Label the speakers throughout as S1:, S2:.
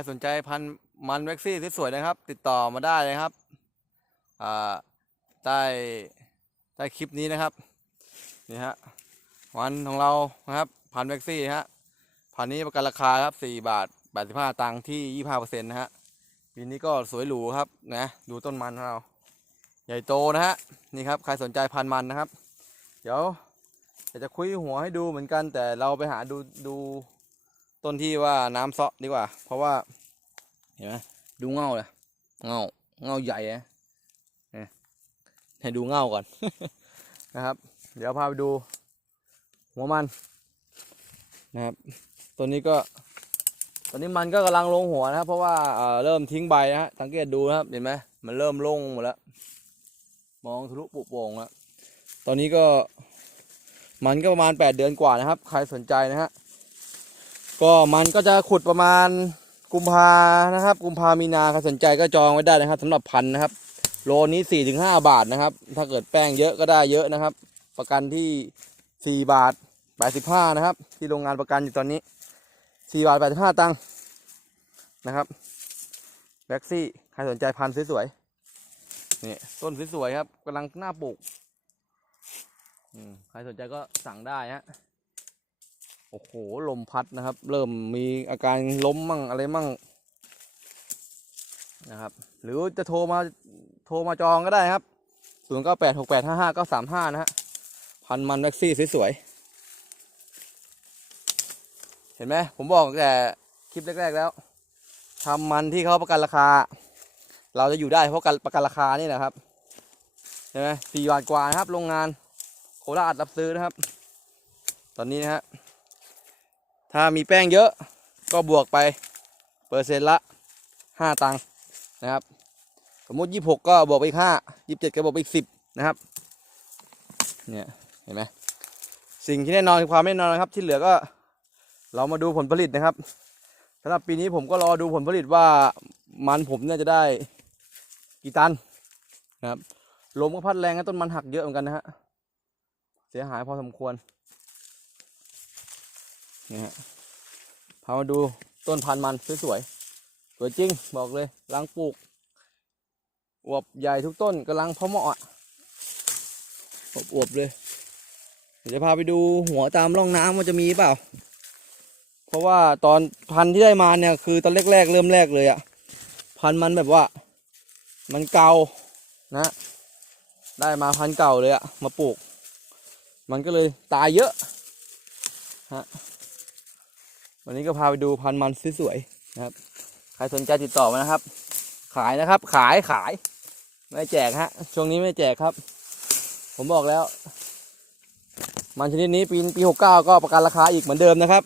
S1: รสนใจพันธุ์มันแว็กซี่สวยๆนะครับ ติดต่อมาได้เลยครับใต้ใต้คลิปนี้นะครับนี่ฮะวันของเรานะครับพันธุ์แว็กซี่ฮะพันนี้ประกันราคาครับสี่บาทแปดสิบห้าตังค์ที่ยี่ห้าเปอร์เซ็นต์นะฮะปีนี้ก็สวยหรูครับนะดูต้นมันของเราใหญ่โตนะฮะนี่ครับใครสนใจพันมันนะครับ เดี๋ยวอยากจะคุยหัวให้ดูเหมือนกันแต่เราไปหาดูดู ต้นที่ว่าน้ำเซาะดีกว่า เพราะว่า เห็นไหมดูเง่าเลยเง่าเง่าใหญ่นะเนี่ยให้ดูเง่าก่อน นะครับ เดี๋ยวพาไปดูหัวมันนะครับตัวนี้ก็ตอนนี้มันก็กำลังลงหัวนะครับ เพราะว่าเเริ่มทิ้งใบนะฮะสังเกตดูนะครับเห็นไหมมันเริ่มลงหมดแล้วมองทะลุปุโป่งแล้วตอนนี้ก็มันก็ประมาณ 8 เดือนกว่านะครับ ใครสนใจนะฮะ ก็มันก็จะขุดประมาณกุมภานะครับ กุมภามีนาใครสนใจก็จองไว้ได้นะครับสำหรับพันธุ์นะครับ โลนี้4ี่ถึงห้าบาทนะครับ ถ้าเกิดแป้งเยอะก็ได้เยอะนะครับ ประกันที่4บาท85นะครับ ที่โรงงานประกันอยู่ตอนนี้4บาท85ตังค์นะครับแบ็กซี่ใครสนใจพันธุ์สวยๆนี่ต้นสวยๆครับกำลังหน้าปลูกอืมใครสนใจก็สั่งได้ฮะ โอ้โห ลมพัดนะครับ เริ่มมีอาการล้มมั่งอะไรมั่งนะครับ หรือจะโทรมาโทรมาจองก็ได้ครับศูนย์เก้าแปดหกแปดห้าห้าเก้าสามห้านะฮะพันมันแท็กซี่สวยๆ เห็นไหมผมบอกแต่คลิปแรกๆแล้วทำมันที่เขาประกันราคา เราจะอยู่ได้เพราะการประกันราคานี่แหละครับใช่ไหมสี่บาทกว่านะครับโรงงานโคราชรับซื้อนะครับ ตอนนี้นะฮะ ถ้ามีแป้งเยอะก็บวกไปเปอร์เซ็นต์ละห้าตังค์นะครับ สมมติยี่หกก็บวกไปอีกห้ายี่สิบเจ็ดก็บวกไปอีกสิบนะครับเนี่ยเห็นไหมสิ่งที่แน่นอนคือความแน่นอนนะครับ ที่เหลือก็เรามาดูผลผลิตนะครับสำหรับปีนี้ผมก็รอดูผลผลิตว่ามันผมเนี่ยจะได้กี่ตันนะครับลมก็พัดแรงต้นมันหักเยอะเหมือนกันนะฮะเสียหายพอสมควร นี่ฮะพามาดูต้นพันธุ์มันสวยๆสวยจริงบอกเลยรังปลูกอวบใหญ่ทุกต้นกำลังพอเหมาะอะอวบๆเลยเดี๋ยวจะพาไปดูหัวตามร่องน้ำว่าจะมีเปล่า เพราะว่าตอนพันธุ์ที่ได้มาเนี่ยคือตอนแรกๆเริ่มแรกเลยอะพันธุ์มันแบบว่า มันเก่านะ ได้มาพันธุ์เก่าเลยอะมาปลูก มันก็เลยตายเยอะฮะ วันนี้ก็พาไปดูพันมันสวยๆนะครับ ใครสนใจติดต่อมานะครับ ขายนะครับ ขายขาย ไม่แจกฮะ ช่วงนี้ไม่แจกครับ ผมบอกแล้ว มันชนิดนี้ปีปีหกเก้าก็ประกันราคาอีกเหมือนเดิมนะครับ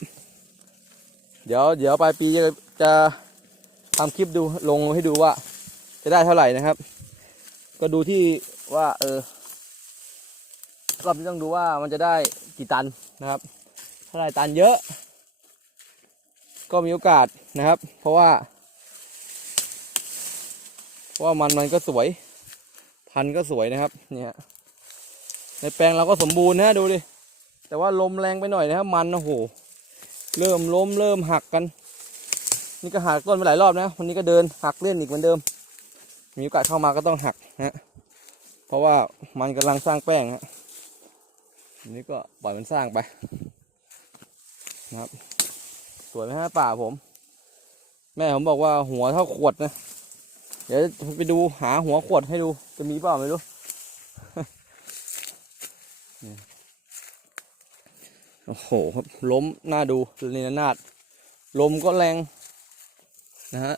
S1: เดี๋ยวเดี๋ยวปลายปีจะจะทำคลิปดูลงให้ดูว่า จะได้เท่าไหร่นะครับ ก็ดูที่ว่า เออรอบนี้ต้องดูว่ามันจะได้กี่ตันนะครับ ถ้าได้ตันเยอะ ก็มีโอกาสนะครับ เพราะว่า เพราะว่ามันมันก็สวย พันก็สวยนะครับเนี่ยในแปลงเราก็สมบูรณ์นะดูดิแต่ว่าลมแรงไปหน่อยนะครับ มันโอ้โหเริ่มล้มเริ่มหักกัน นี่ก็หักต้นไปหลายรอบนะวันนี้ก็เดินหักเล่นอีกเหมือนเดิม มีโอกาสเข้ามาก็ต้องหักนะเพราะว่ามันกำลังสร้างแป้งฮะนนี้ก็ปล่อยมันสร้างไปนะครับ สวยไหมฮะป่าผม แม่ผมบอกว่าหัวเท่าขวดนะ เดี๋ยวไปดูหาหัวขวดให้ดู จะมีเปล่าไม่รู้โอ้โหครับล้มหน้าดูนี่นาดลมก็แรงนะฮะ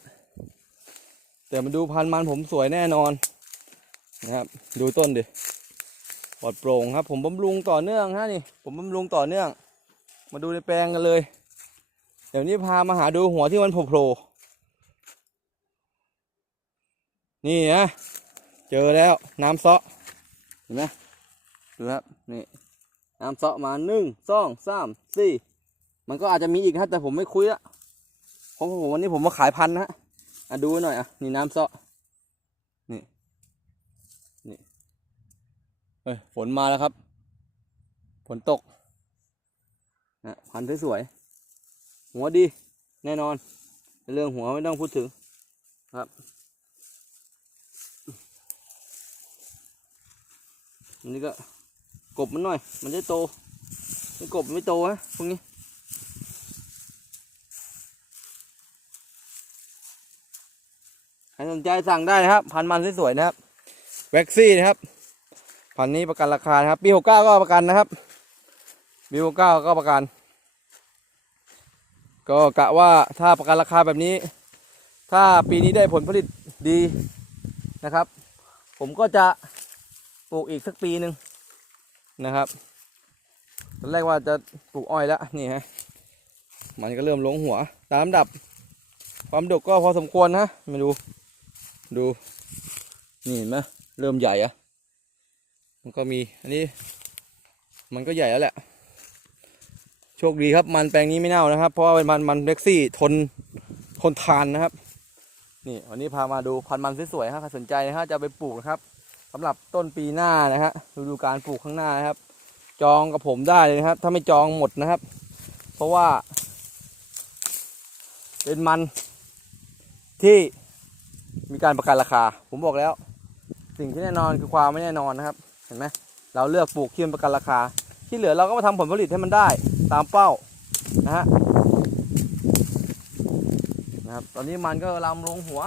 S1: แต่มาดูพันธุ์มันผมสวยแน่นอนนะครับ ดูต้นดิปลอดโปร่งครับ ผมบำรุงต่อเนื่องฮะนี่ ผมบำรุงต่อเนื่อง มาดูในแปลงกันเลย เดี๋ยวนี้พามาหาดูหัวที่มันโผล่ๆนี่นะเจอแล้วน้ำเซาะเห็นไหมดูครับนี่น้ำเซาะมาหนึ่งสองสามสี่มันก็อาจจะมีอีกนะแต่ผมไม่คุยละของผมวันนี้ผมมาขายพันนะฮะอะดูหน่อยอะนี่น้ำเซาะนี่นี่เฮ้ยฝนมาแล้วครับ ฝนตกนะพันธุ์สวยๆ หัวดี แน่นอน เรื่องหัวไม่ต้องพูดถึงครับ อันนี้ก็กบมันหน่อย มันจะโตไม่กบไม่โตฮะพวกนี้ใครสนใจสั่งได้นะครับ พันมันสวยๆนะครับ แว็กซี่นะครับ พันนี้ประกันราคานะครับ ปีหกเก้าก็ประกันนะครับปีหกเก้าก็ประกัน ก็กะว่าถ้าประกันราคาแบบนี้ ถ้าปีนี้ได้ผลผลิตดีนะครับ ผมก็จะปลูกอีกสักปีหนึ่งนะครับตอนแรกว่าจะปลูกอ้อยแล้วนี่ฮะมันก็เริ่มลงหัว ตามลำดับ ความดกก็พอสมควรนะมาดู ดู นี่เห็นไหมเริ่มใหญ่อะมันก็มี อันนี้ มันก็ใหญ่แล้วแหละ ชคดีครับมันแปลงนี้ไม่เน่านะครับ เพราะว่าเป็นมันมันเล็กซี่ทนทนทานนะครับ นี่วันนี้พามาดูพันธุ์มันสวยๆครับใครสนใจนะฮะจะไปปลูกนะครับสำหรับต้นปีหน้านะฮะฤดูการปลูกข้างหน้านะครับ จองกับผมได้เลยนะครับ ถ้าไม่จองหมดนะครับ เพราะว่า เป็นมันที่มีการประกันราคา ผมบอกแล้ว สิ่งที่แน่นอนคือความไม่แน่นอนนะครับ เห็นไหมเราเลือกปลูกที่มันประกันราคา ที่เหลือเราก็มาทำผลผลิตให้มันได้ ตามเป้านะฮะนะครับตอนนี้มันก็ลำลงหัว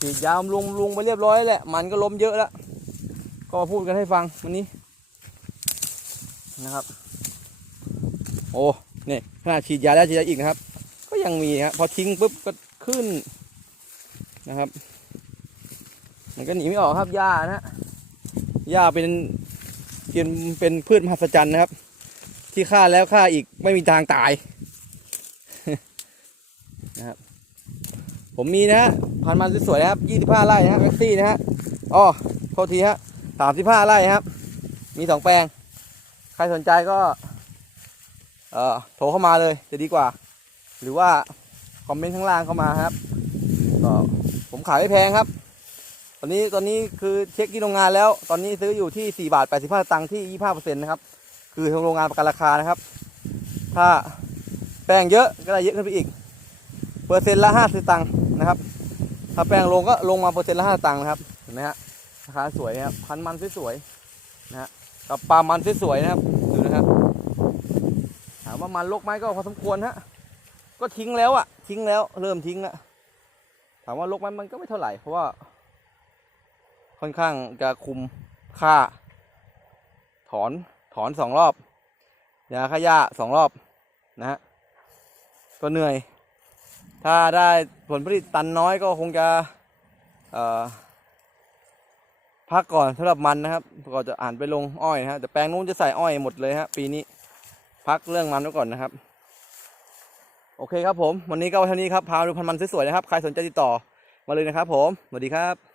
S1: ฉีดยามลงลุงไปเรียบร้อยแล้วแหละ มันก็ล้มเยอะแล้ว ก็พูดกันให้ฟังวันนี้นะครับ โอ้เนี่ยขนาดฉีดยาแล้วฉีดยาอีกนะครับ ก็ยังมีฮะพอทิ้งปุ๊บก็ขึ้นนะครับ มันก็หนีไม่ออกครับหญ้านะฮะหญ้าเป็นเป็นเป็นพืชมหัศจรรย์นะครับ ที่ฆ่าแล้วฆ่าอีกไม่มีทางตายนะครับผมมีนะฮะพันมันสวยๆนะครับยี่สิบห้าไร่นะฮะแท็กซี่นะฮะอ๋อโทษทีฮะสามสิบห้าไร่ครับ มีสองแปลง ใครสนใจก็ เอ่อโทรเข้ามาเลยจะดีกว่า หรือว่า คอมเมนต์ข้างล่างเข้ามาครับก็ผมขายไม่แพงครับ ตอนนี้ตอนนี้คือเช็คที่โรงงานแล้ว ตอนนี้ซื้ออยู่ที่4บาท85สตังค์ที่25%นะครับ คือทางโรงงานประกันราคานะครับ ถ้าแป้งเยอะก็ได้เยอะขึ้นไปอีก เปอร์เซ็นต์ละ5สตังค์นะครับ ถ้าแป้งลงก็ลงมาเปอร์เซ็นต์ละ5สตังค์นะครับเห็นไหมฮะราคาสวยนะครับพันมันสวยๆนะฮะกับปลามันสวยๆนะครับดูนะครับถามว่ามันลกไหมก็พอสมควรฮะก็ทิ้งแล้วอะทิ้งแล้วเริ่มทิ้งแล้วถามว่าลกไหมมันก็ไม่เท่าไหร่เพราะว่า ค่อนข้างจะคุมค่า ถอน ถอนสองรอบยาฆ่าหญ้าสองรอบนะฮะก็เหนื่อย ถ้าได้ผลผลิตตันน้อยก็คงจะพักก่อนสำหรับมันนะครับก็จะอ่านไปลงอ้อยนะฮะแต่แปลงนู้นจะใส่อ้อยหมดเลยฮะปีนี้พักเรื่องมันไว้ก่อนนะครับ โอเคครับผม วันนี้ก็เท่านี้ครับพาดูพันธุ์มันสวยๆนะครับ ใครสนใจติดต่อมาเลยนะครับผมสวัสดีครับ